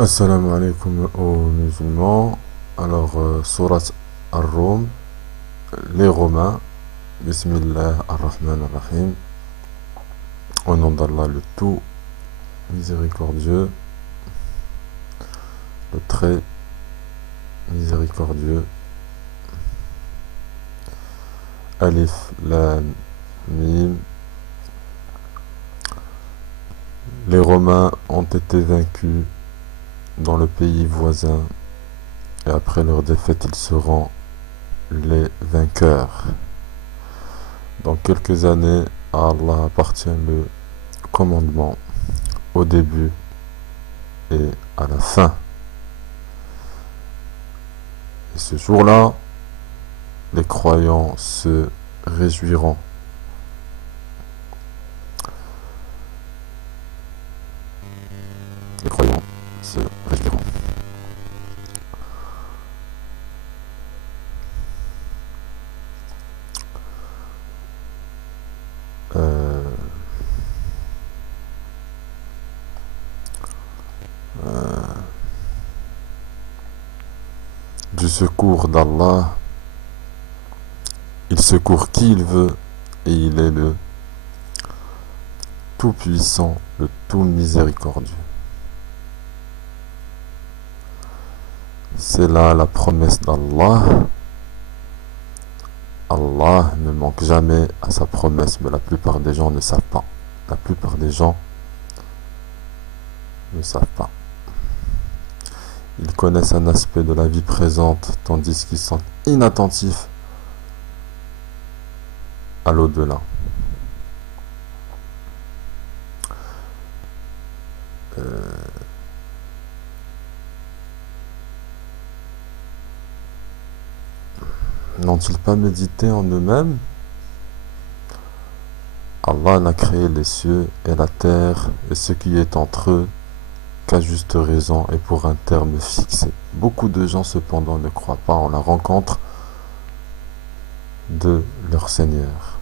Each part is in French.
Assalamu alaikum aux musulmans. Alors, Surat Ar-Rum, les Romains, Bismillah ar-Rahman ar-Rahim, au nom d'Allah le tout miséricordieux, le très miséricordieux. Alif Lam Mim. Les Romains ont été vaincus dans le pays voisin et après leur défaite ils seront les vainqueurs. Dans quelques années, à Allah appartient le commandement au début et à la fin. Et ce jour-là, les croyants se réjouiront. Les croyants se réjouiront. Euh, euh, du secours d'Allah, il secourt qui il veut et il est le tout-puissant, le tout miséricordieux. C'est là la promesse d'Allah. Allah ne manque jamais à sa promesse, mais la plupart des gens ne savent pas. La plupart des gens ne savent pas. Ils connaissent un aspect de la vie présente, tandis qu'ils sont inattentifs à l'au-delà. N'ont-ils pas médité en eux-mêmes? Allah n'a créé les cieux et la terre et ce qui est entre eux qu'à juste raison et pour un terme fixé. Beaucoup de gens cependant ne croient pas en la rencontre de leur Seigneur.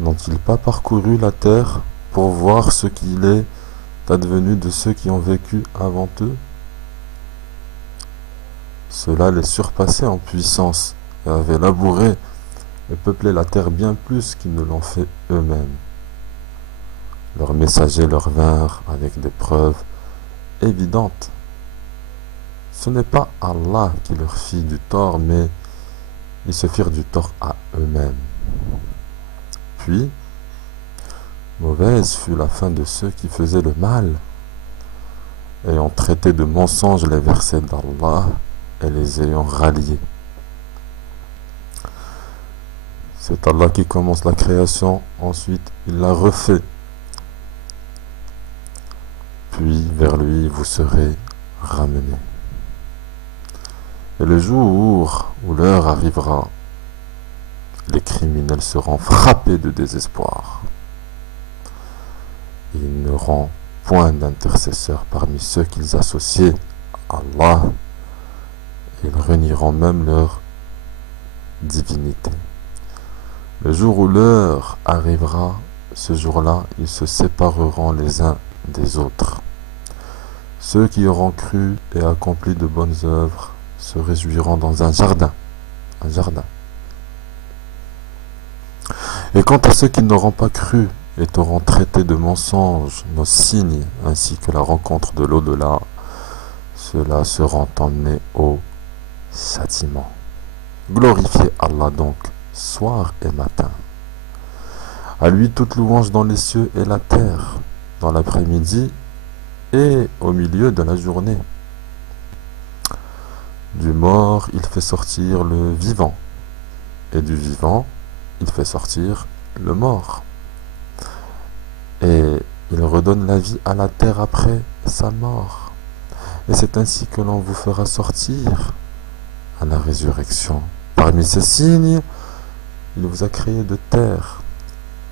N'ont-ils pas parcouru la terre pour voir ce qu'il est advenu de ceux qui ont vécu avant eux? Cela les surpassait en puissance et avait labouré et peuplé la terre bien plus qu'ils ne l'ont fait eux-mêmes. Leurs messagers leur vinrent avec des preuves évidentes. Ce n'est pas Allah qui leur fit du tort, mais ils se firent du tort à eux-mêmes. Puis, mauvaise fut la fin de ceux qui faisaient le mal, ayant traité de mensonges les versets d'Allah et les ayant ralliés. C'est Allah qui commence la création, ensuite il la refait. Puis vers lui vous serez ramenés. Et le jour où l'heure arrivera, les criminels seront frappés de désespoir. Ils n'auront point d'intercesseur parmi ceux qu'ils associaient à Allah. Ils renieront même leur divinité. Le jour où l'heure arrivera, ce jour-là, ils se sépareront les uns des autres. Ceux qui auront cru et accompli de bonnes œuvres se réjouiront dans un jardin. Un jardin. Et quant à ceux qui n'auront pas cru et auront traité de mensonges nos signes ainsi que la rencontre de l'au-delà, ceux-là seront emmenés au châtiment. Glorifiez Allah donc, soir et matin. À lui toute louange dans les cieux et la terre, dans l'après-midi et au milieu de la journée. Du mort, il fait sortir le vivant, et du vivant, il fait sortir le mort. Et il redonne la vie à la terre après sa mort. Et c'est ainsi que l'on vous fera sortir à la résurrection. Parmi ces signes, il vous a créé de terre.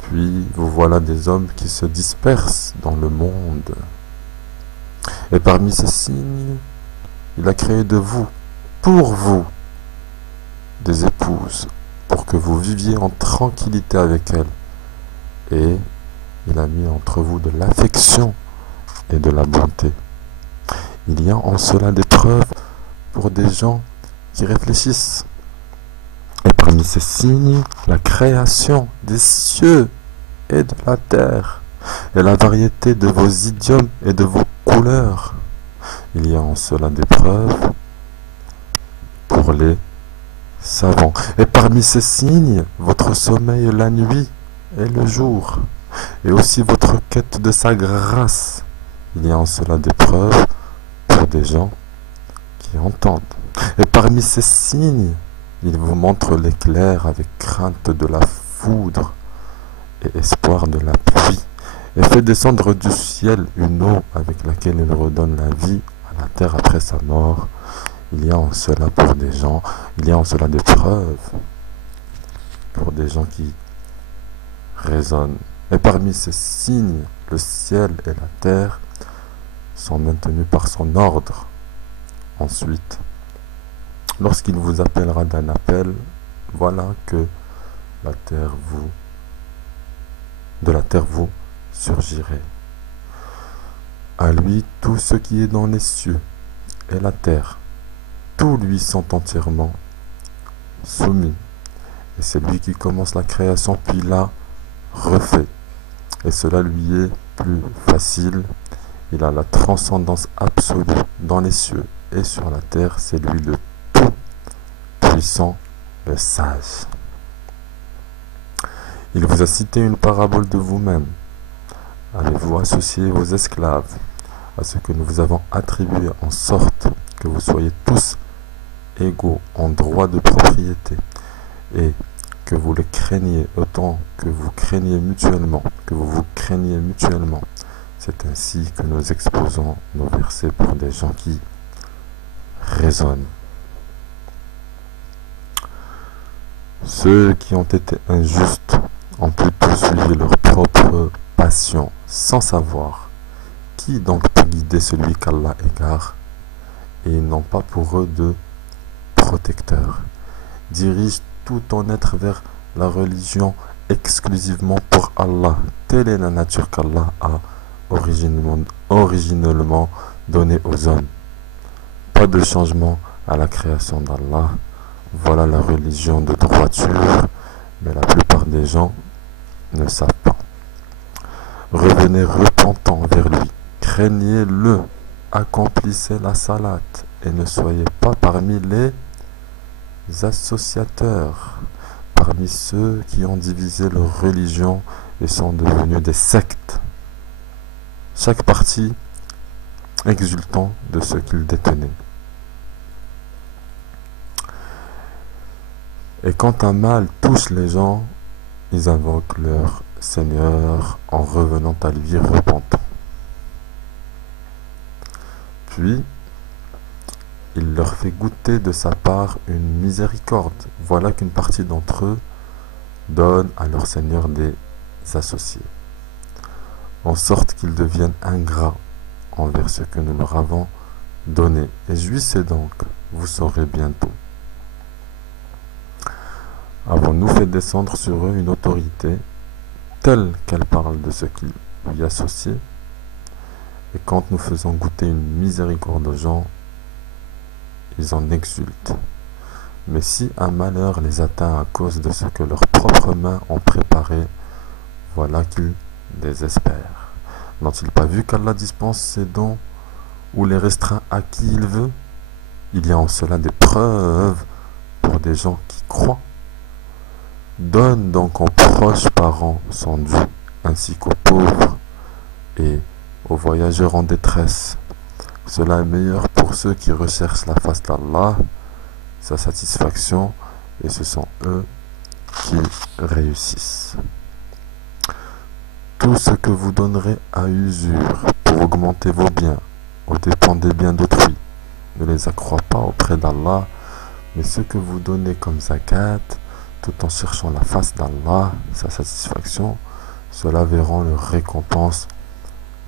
Puis vous voilà des hommes qui se dispersent dans le monde. Et parmi ces signes, il a créé de vous, pour vous, des épouses, pour que vous viviez en tranquillité avec elles. Et il a mis entre vous de l'affection et de la bonté. Il y a en cela des preuves pour des gens qui réfléchissent. Et parmi ces signes, la création des cieux et de la terre, et la variété de vos idiomes et de vos couleurs. Il y a en cela des preuves pour les savants. Et parmi ces signes, votre sommeil la nuit et le jour, et aussi votre quête de sa grâce. Il y a en cela des preuves pour des gens qui entendent. Et parmi ces signes, il vous montre l'éclair avec crainte de la foudre et espoir de la pluie, et fait descendre du ciel une eau avec laquelle il redonne la vie à la terre après sa mort. Il y a en cela pour des gens, il y a en cela des preuves pour des gens qui raisonnent. Et parmi ces signes, le ciel et la terre sont maintenus par son ordre. Ensuite, lorsqu'il vous appellera d'un appel, voilà que de la terre vous surgirez. À lui tout ce qui est dans les cieux et la terre, tout lui sont entièrement soumis. Et c'est lui qui commence la création puis la refait. Et cela lui est plus facile. Il a la transcendance absolue dans les cieux et sur la terre. C'est lui le tout puissant, le sage. Il vous a cité une parabole de vous-même. Avez-vous associé vos esclaves à ce que nous vous avons attribué en sorte que vous soyez tous égaux en droit de propriété et que vous les craigniez autant que vous craignez mutuellement, que vous vous craignez mutuellement. C'est ainsi que nous exposons nos versets pour des gens qui raisonnent. Ceux qui ont été injustes ont plutôt suivi leur propre passion sans savoir. Qui donc peut guider celui qu'Allah égare? Et ils n'ont pas pour eux de protecteur. Dirige tout ton être vers la religion exclusivement pour Allah. Telle est la nature qu'Allah a originellement donnée aux hommes. Pas de changement à la création d'Allah. Voilà la religion de droiture, mais la plupart des gens ne savent pas. Revenez repentant vers lui, craignez-le, accomplissez la salate et ne soyez pas parmi les associateurs, parmi ceux qui ont divisé leur religion et sont devenus des sectes, chaque parti exultant de ce qu'il détenait. Et quand un mal touche les gens, ils invoquent leur Seigneur en revenant à lui repentant. Puis, il leur fait goûter de sa part une miséricorde. Voilà qu'une partie d'entre eux donne à leur Seigneur des associés, en sorte qu'ils deviennent ingrats envers ce que nous leur avons donné. Et jouissez donc, vous saurez bientôt. Avons-nous fait descendre sur eux une autorité telle qu'elle parle de ce qu'ils lui associent? Et quand nous faisons goûter une miséricorde aux gens, ils en exultent. Mais si un malheur les atteint à cause de ce que leurs propres mains ont préparé, voilà qu'ils désespèrent. N'ont-ils pas vu qu'Allah dispense ses dons ou les restreint à qui il veut? Il y a en cela des preuves pour des gens qui croient. Donne donc aux proches parents son dû, ainsi qu'aux pauvres et aux voyageurs en détresse. Cela est meilleur pour ceux qui recherchent la face d'Allah, sa satisfaction, et ce sont eux qui réussissent. Tout ce que vous donnerez à usure pour augmenter vos biens, aux dépens des biens d'autrui, ne les accroît pas auprès d'Allah, mais ce que vous donnez comme zakat, tout en cherchant la face d'Allah, sa satisfaction, cela verront leur récompense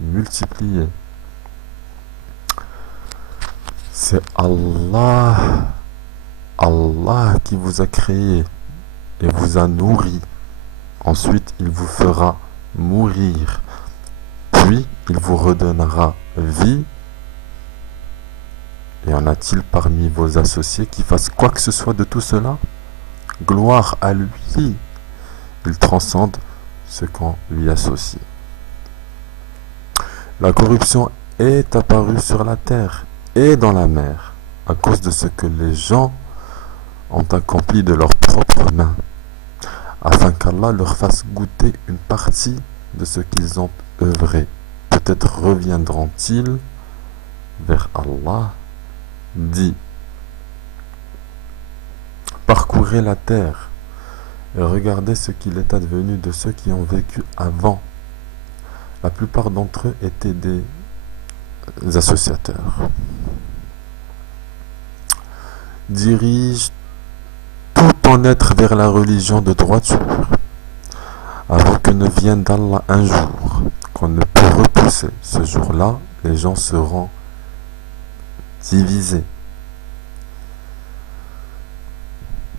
multipliée. C'est Allah qui vous a créé et vous a nourri. Ensuite, il vous fera mourir, puis il vous redonnera vie. Et en a-t-il parmi vos associés qui fassent quoi que ce soit de tout cela? Gloire à lui, il transcende ce qu'on lui associe. La corruption est apparue sur la terre et dans la mer à cause de ce que les gens ont accompli de leurs propres mains, afin qu'Allah leur fasse goûter une partie de ce qu'ils ont œuvré. Peut-être reviendront-ils vers Allah. Dit: parcourez la terre et regardez ce qu'il est advenu de ceux qui ont vécu avant. La plupart d'entre eux étaient des associateurs. Dirige tout ton être vers la religion de droiture, avant que ne vienne d'Allah un jour qu'on ne peut repousser. Ce jour-là, les gens seront divisés.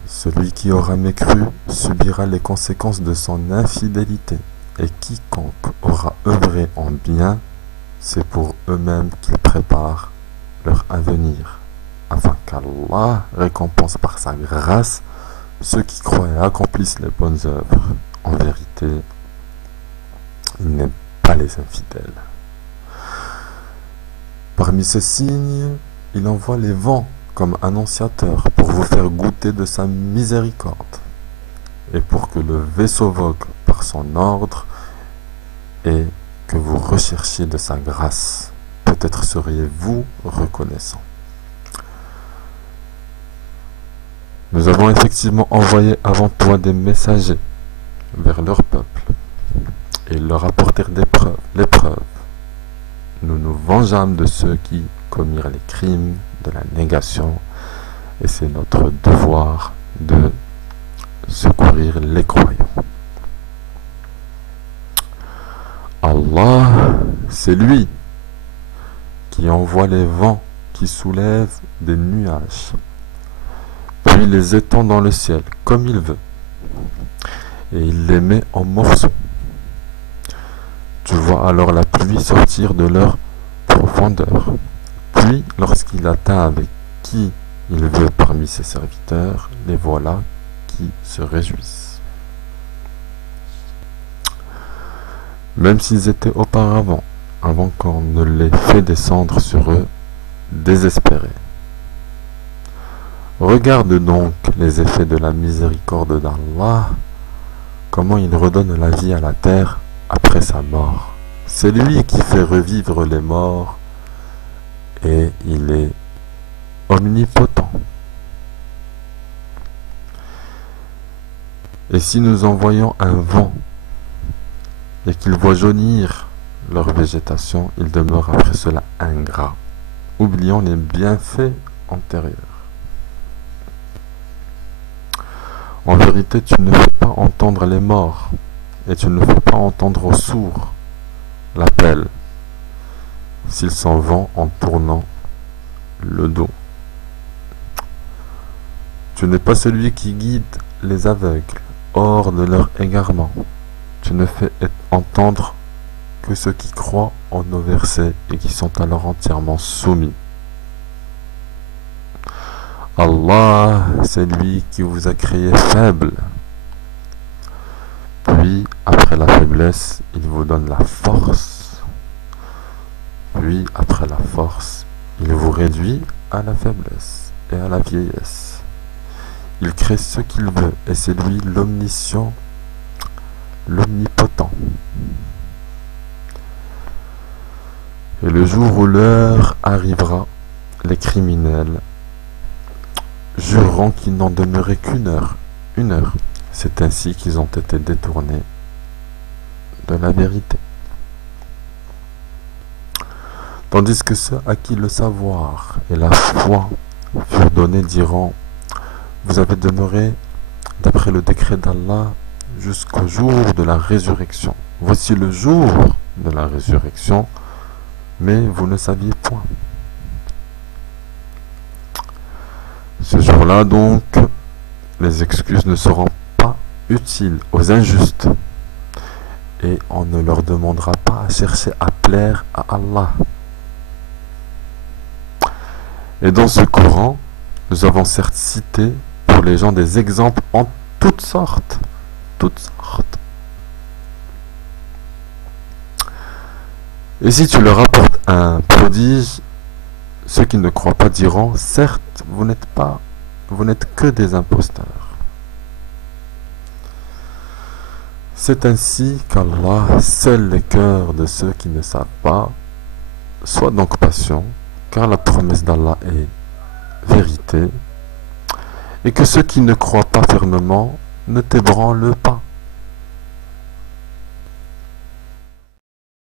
Celui qui aura mécru subira les conséquences de son infidélité, et quiconque aura œuvré en bien, c'est pour eux-mêmes qu'ils préparent leur avenir, afin qu'Allah récompense par sa grâce ceux qui croient et accomplissent les bonnes œuvres. En vérité, il n'aime pas les infidèles. Parmi ces signes, il envoie les vents comme annonciateurs pour vous faire goûter de sa miséricorde et pour que le vaisseau vogue par son ordre et que vous recherchiez de sa grâce. Peut-être seriez-vous reconnaissant. Nous avons effectivement envoyé avant toi des messagers vers leur peuple et ils leur apportèrent l'épreuve. Nous nous vengeâmes de ceux qui commirent les crimes de la négation et c'est notre devoir de secourir les croyants. Allah, c'est lui qui envoie les vents qui soulèvent des nuages, puis les étend dans le ciel comme il veut, et il les met en morceaux. Tu vois alors la pluie sortir de leur profondeur. Puis, lorsqu'il atteint avec qui il veut parmi ses serviteurs, les voilà qui se réjouissent. Même s'ils étaient auparavant, avant qu'on ne les fait descendre sur eux, désespérés. Regarde donc les effets de la miséricorde d'Allah, comment il redonne la vie à la terre après sa mort. C'est lui qui fait revivre les morts et il est omnipotent. Et si nous envoyons un vent et qu'il voit jaunir leur végétation, ils demeurent après cela ingrats, oubliant les bienfaits antérieurs. En vérité, tu ne fais pas entendre les morts, et tu ne fais pas entendre aux sourds l'appel, s'ils s'en vont en tournant le dos. Tu n'es pas celui qui guide les aveugles hors de leur égarement. Tu ne fais entendre que ceux qui croient en nos versets et qui sont alors entièrement soumis. Allah, c'est lui qui vous a créé faible. Puis, après la faiblesse, il vous donne la force. Puis, après la force, il vous réduit à la faiblesse et à la vieillesse. Il crée ce qu'il veut et c'est lui l'omniscient, l'omnipotent. Et le jour où l'heure arrivera, les criminels jureront qu'il n'en demeurait qu'une heure. Une heure. C'est ainsi qu'ils ont été détournés de la vérité. Tandis que ceux à qui le savoir et la foi furent donnés diront: vous avez demeuré d'après le décret d'Allah jusqu'au jour de la résurrection. Voici le jour de la résurrection, mais vous ne saviez point. Ce jour-là donc, les excuses ne seront pas utiles aux injustes, et on ne leur demandera pas à chercher à plaire à Allah. Et dans ce Coran, nous avons certes cité pour les gens des exemples en toutes sortes. Toutes sortes. Et si tu leur apportes un prodige, ceux qui ne croient pas diront, certes, vous n'êtes que des imposteurs. C'est ainsi qu'Allah scelle les cœurs de ceux qui ne savent pas. Sois donc patient, car la promesse d'Allah est vérité, et que ceux qui ne croient pas fermement ne t'ébranlent pas.